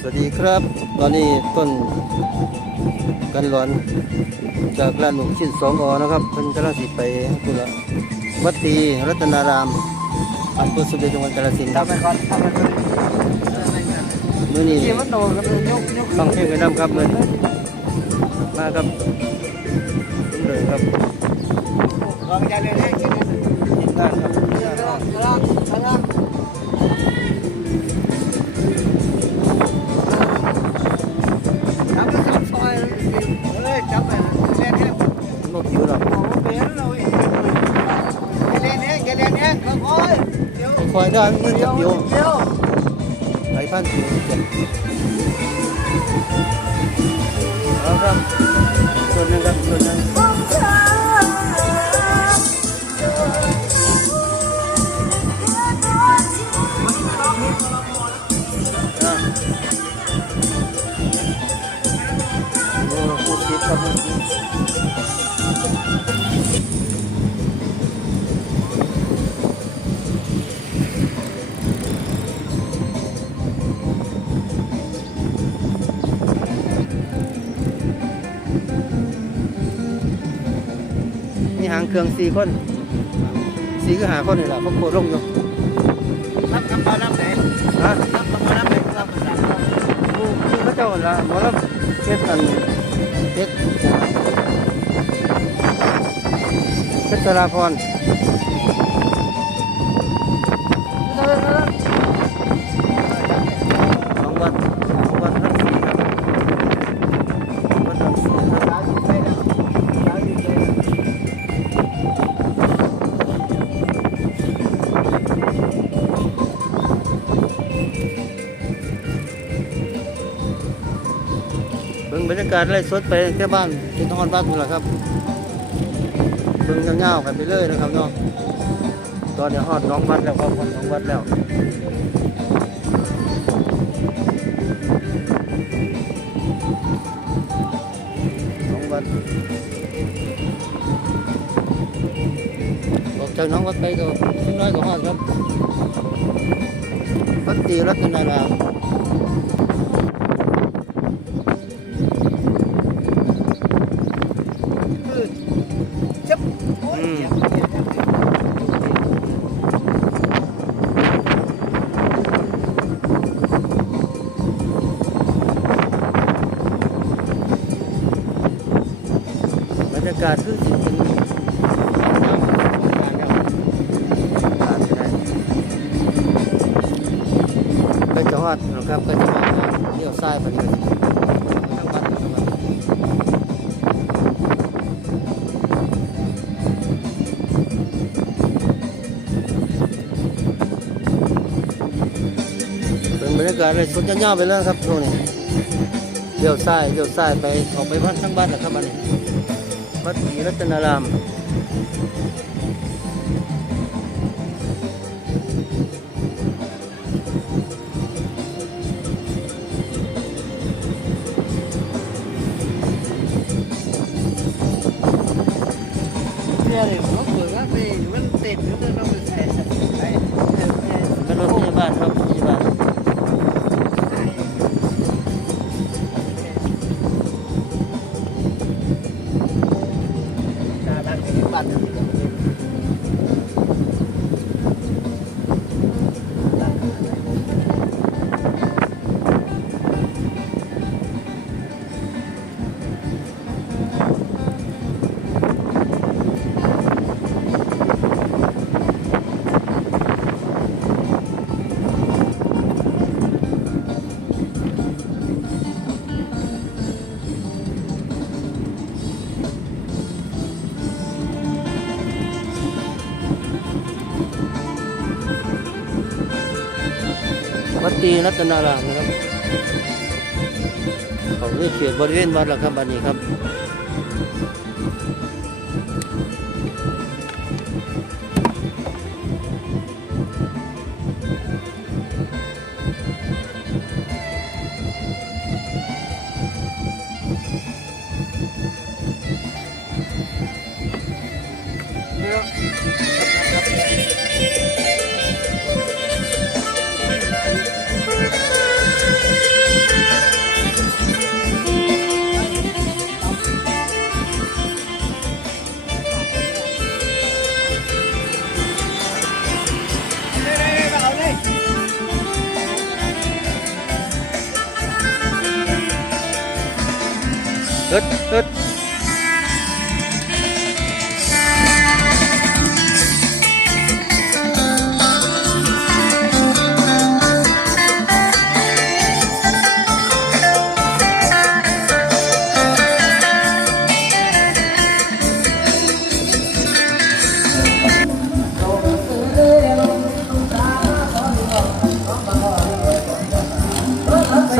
สวัสดีครับ ตอนนี้ต้นกันร้อนจากร้านหมูชิ้นสองอนะครับเพิ่นกำลังสิไปกุละวัดตีรัตนารามอำเภอสุเดชจังหวัดกาฬสินธุ์ครับทำไปก่อนทำไปก่อนมื้อนี้ที่มันโตกันเลยยกยกฟังเพลงกันนำครับมื้อนี้มาครับผมเลยครับลองใจเลยเลยกินทีมงานครับ เดี๋ยวคอยได้มันเดี๋จะยวหิวเเครื่องสี่คนสี่ก็หาคนนี่แหละเขาโคตรลงอยู่รับคำตอบรับไหนฮะรับคำตอบรับไหนรับคำตอบรับผู้ผู้เขาเจ้าละหมอลำเพชรอันเพชรเพชรสราพรากาศไล่สดไปแค่บ้านที่นอนบ้านนี่แหละครับเบิ่งเงาๆกันไปเลยนะครับเนาะตอนนี้ฮอดน้องวัดแล้วครับน้องวัดแล้วน้องวัดออกจากน้องวัดไปก็น้อยกว่าห้าครับวัดตีรัตนารา รรยากาศคือสิเป็นก็จะฮอดนะครับก็จะมาเลี้ยวซ้ายไปเลยทั้งวัดทั้งวัดเป็นบรรยากาศเลยสุดยอดไปแล้วครับช่วงนี้เลี้ยวซ้ายเลี้ยวซ้ายไปออกไปบ้านทั้งบ้านนะครับบ้านนี้ วัดศรี ตรีรัตนารามนะครับของนี่เขตบริเวณวัดละครับบันนี้ครับ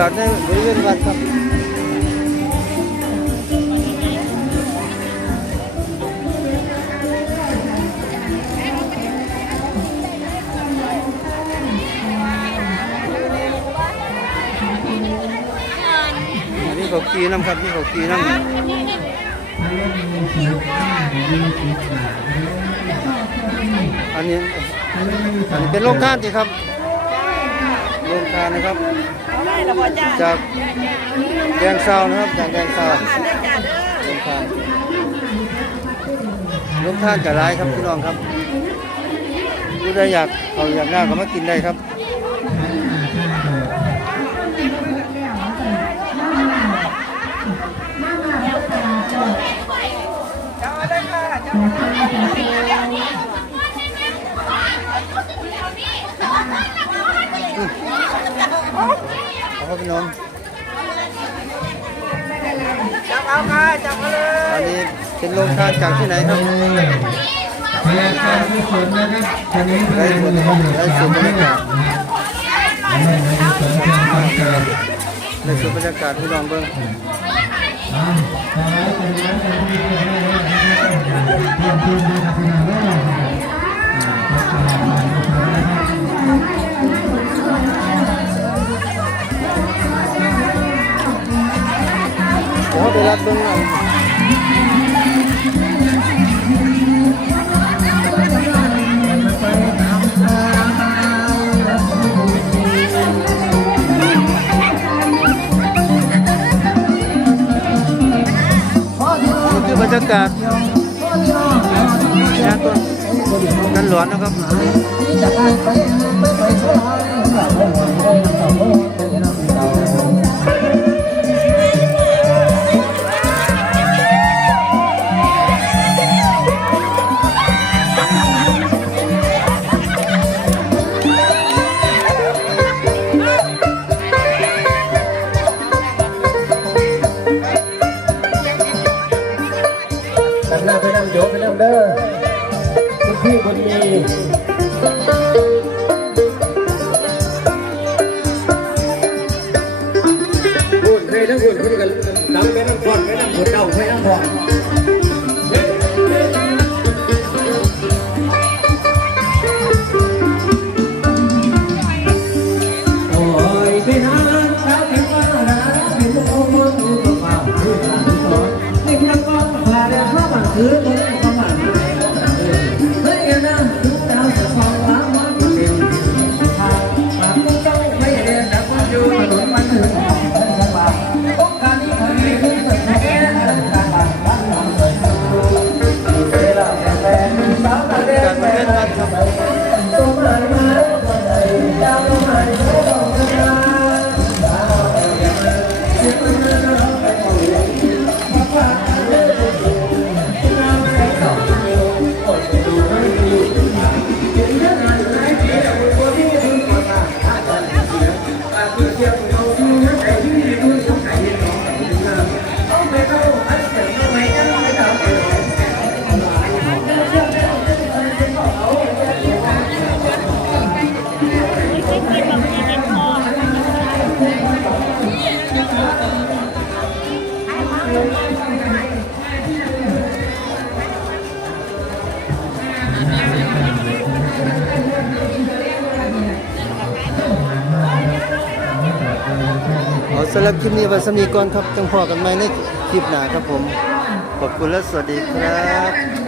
บรรยากาศในบริเวณวัดครับนนี้เขากีน้ำครับนี่เขากีน้ำอันนี้อันนี้เป็นโรงทานสิครับ โรงทานนะครับได้ละบ่จ้าจากแดงเซานะครับ จากแดงเซาอ่านได้จ้าเด้อลงทานลงทานจะร้ายครับพี่น้องครับผู้ใดอยากเขาอยากหน้าก็มากินได้ครับ ครับพี่น้องจับเอาค่ะจับเอาเลยอันนี้เป็นโรงทานจากที่ไหนครับพยาการที่สวนนะครับตอนนี้ไร้ส่วนไร้ส่วนบรรยากาศไม่ไม่ได้สวนเพียงตั้งใจไร้ส่วนบรรยากาศพี่น้องเบิ้งอ่าาขอบคุณมากนะครับขอไปรับเบิ้งหน่อยนี่คือบรรยากาศงานต้นกันหลวนนะครับ ไปนั่งโยกไปนั่งเด้อคุณพี่บุญมีคุณเคยนั่งคุณคุณกันนั่งไปนั่งพอดไปนั่งหัวเจ้าไปนั่งพอด เอาสำหรับคลิปนี้ไว้สมีก่อนครับจังพอกันไหมในคลิปหน้าครับผม ขอบคุณและสวัสดีครับ